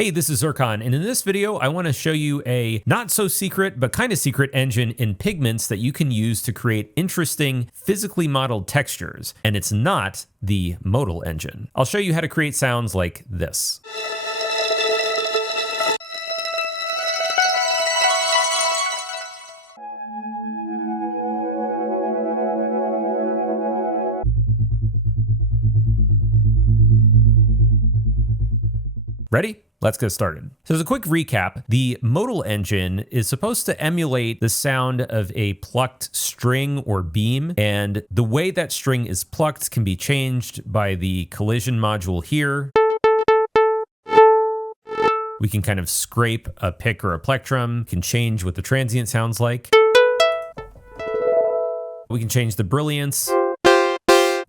Hey, this is Zircon, and in this video, I want to show you a not so secret, but kind of secret engine in Pigments that you can use to create interesting physically modeled textures, and it's not the Modal engine. I'll show you how to create sounds like this. Ready? Let's get started. So as a quick recap, the Modal engine is supposed to emulate the sound of a plucked string or beam, and the way that string is plucked can be changed by the collision module here. We can kind of scrape a pick or a plectrum, can change what the transient sounds like. We can change the brilliance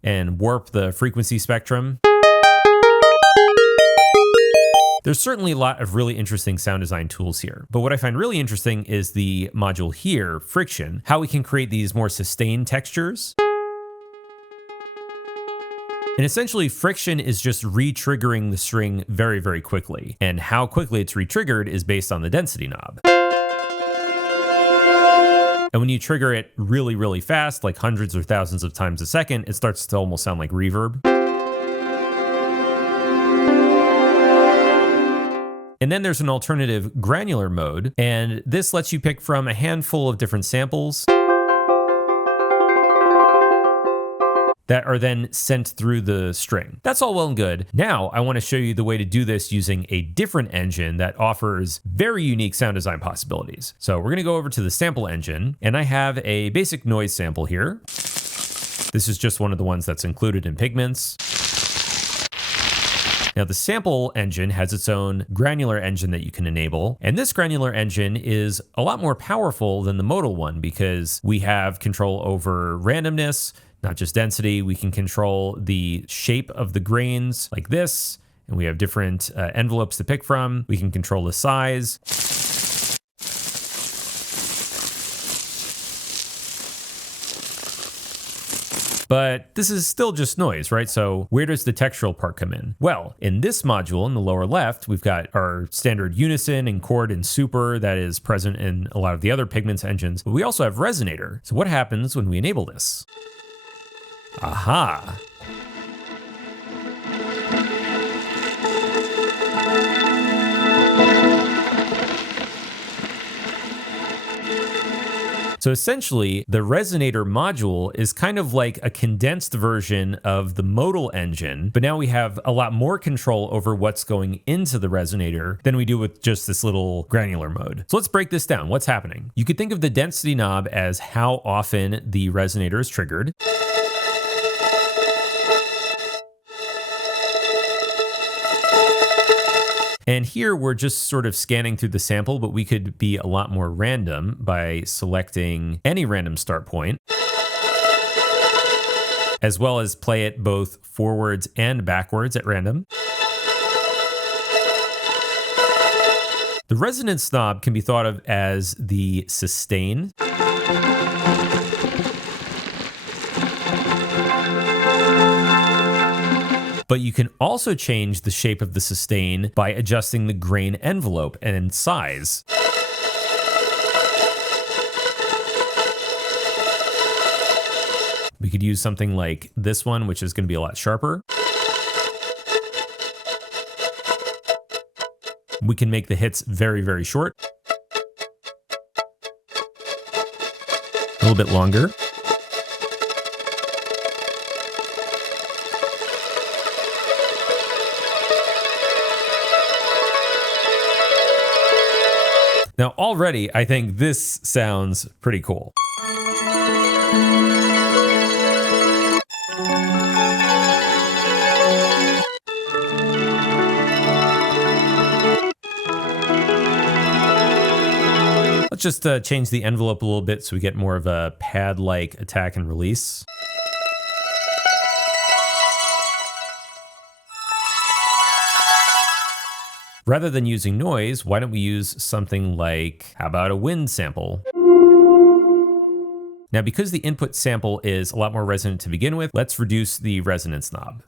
and warp the frequency spectrum. There's certainly a lot of really interesting sound design tools here, but what I find really interesting is the module here, Friction, how we can create these more sustained textures. And essentially, friction is just re-triggering the string very, very quickly, and how quickly it's re-triggered is based on the density knob. And when you trigger it really, really fast, like hundreds or thousands of times a second, it starts to almost sound like reverb. And then there's an alternative granular mode, and this lets you pick from a handful of different samples that are then sent through the string. That's all well and good. Now I want to show you the way to do this using a different engine that offers very unique sound design possibilities. So we're going to go over to the sample engine, and I have a basic noise sample here. This is just one of the ones that's included in Pigments. Now the sample engine has its own granular engine that you can enable, and this granular engine is a lot more powerful than the modal one because we have control over randomness, not just density. We can control the shape of the grains like this, and we have different envelopes to pick from. We can control the size. But this is still just noise, right? So where does the textural part come in? Well, in this module in the lower left, we've got our standard unison and chord and super that is present in a lot of the other Pigments engines, but we also have Resonator. So what happens when we enable this? Aha. So essentially, the Resonator module is kind of like a condensed version of the Modal engine, but now we have a lot more control over what's going into the Resonator than we do with just this little granular mode. So let's break this down. What's happening? You could think of the density knob as how often the Resonator is triggered. And here we're just sort of scanning through the sample, but we could be a lot more random by selecting any random start point, as well as play it both forwards and backwards at random. The resonance knob can be thought of as the sustain. But you can also change the shape of the sustain by adjusting the grain envelope and size. We could use something like this one, which is going to be a lot sharper. We can make the hits very, very short. A little bit longer. Now already, I think this sounds pretty cool. Let's just change the envelope a little bit so we get more of a pad-like attack and release. Rather than using noise, why don't we use something like, how about a wind sample? Now, because the input sample is a lot more resonant to begin with, let's reduce the resonance knob.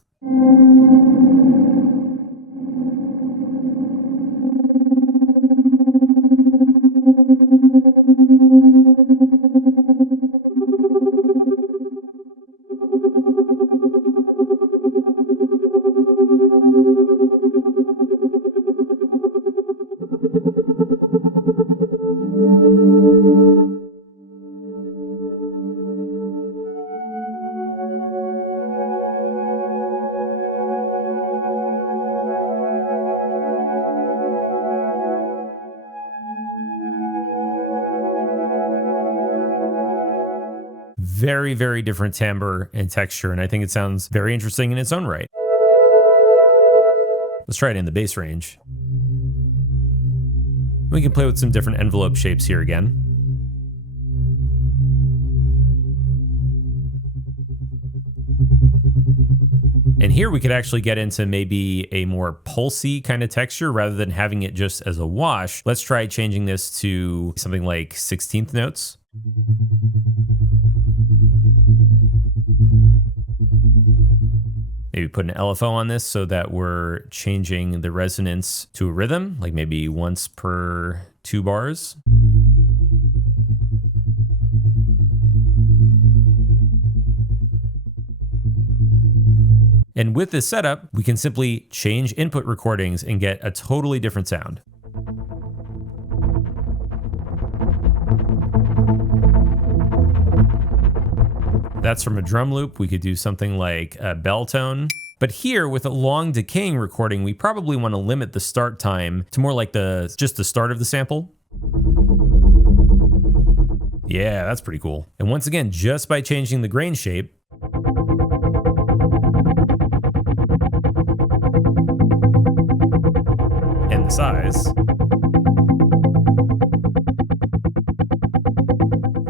Very, very different timbre and texture, and I think it sounds very interesting in its own right. Let's try it in the bass range. We can play with some different envelope shapes here again. And here we could actually get into maybe a more pulsy kind of texture rather than having it just as a wash. Let's try changing this to something like 16th notes. Maybe put an LFO on this so that we're changing the resonance to a rhythm, like maybe once per 2 bars. And with this setup, we can simply change input recordings and get a totally different sound. That's from a drum loop. We could do something like a bell tone. But here with a long decaying recording, we probably want to limit the start time to more like just the start of the sample. Yeah, that's pretty cool. And once again, just by changing the grain shape, and the size,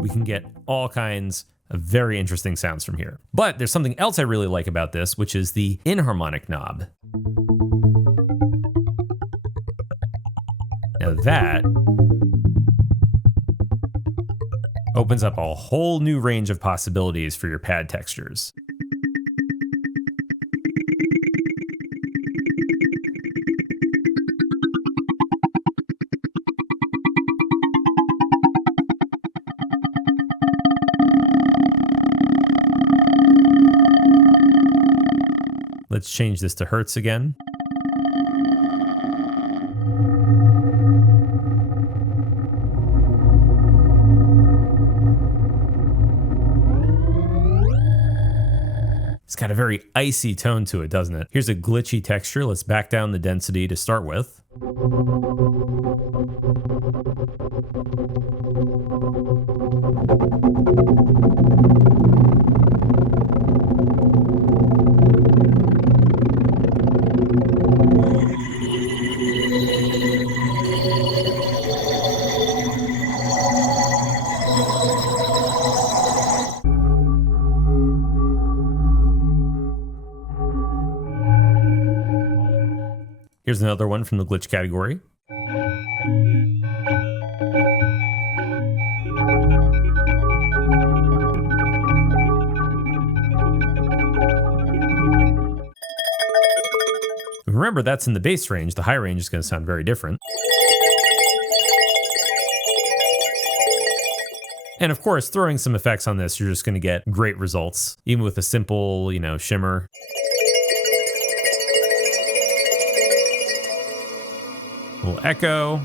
we can get all kinds of very interesting sounds from here. But there's something else I really like about this, which is the Inharmonic knob. Now that opens up a whole new range of possibilities for your pad textures. Let's change this to hertz again. It's got a very icy tone to it, doesn't it? Here's a glitchy texture. Let's back down the density to start with. Here's another one from the glitch category. Remember, that's in the bass range. The high range is going to sound very different. And of course, throwing some effects on this, you're just going to get great results, even with a simple, shimmer. A little echo.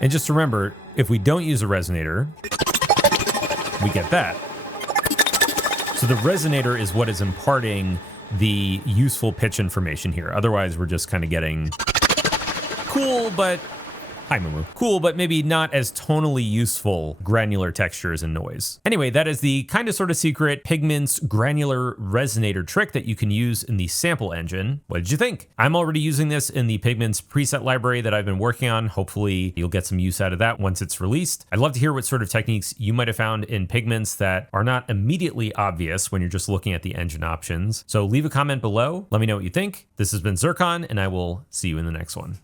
And just remember, if we don't use a resonator, we get that. So the resonator is what is imparting the useful pitch information here. Otherwise, we're just kind of getting cool, but hi, Mumu. Cool, but maybe not as tonally useful granular textures and noise. Anyway, that is the kind of sort of secret Pigments granular resonator trick that you can use in the sample engine. What did you think? I'm already using this in the Pigments preset library that I've been working on. Hopefully you'll get some use out of that once it's released. I'd love to hear what sort of techniques you might have found in Pigments that are not immediately obvious when you're just looking at the engine options. So leave a comment below. Let me know what you think. This has been Zircon, and I will see you in the next one.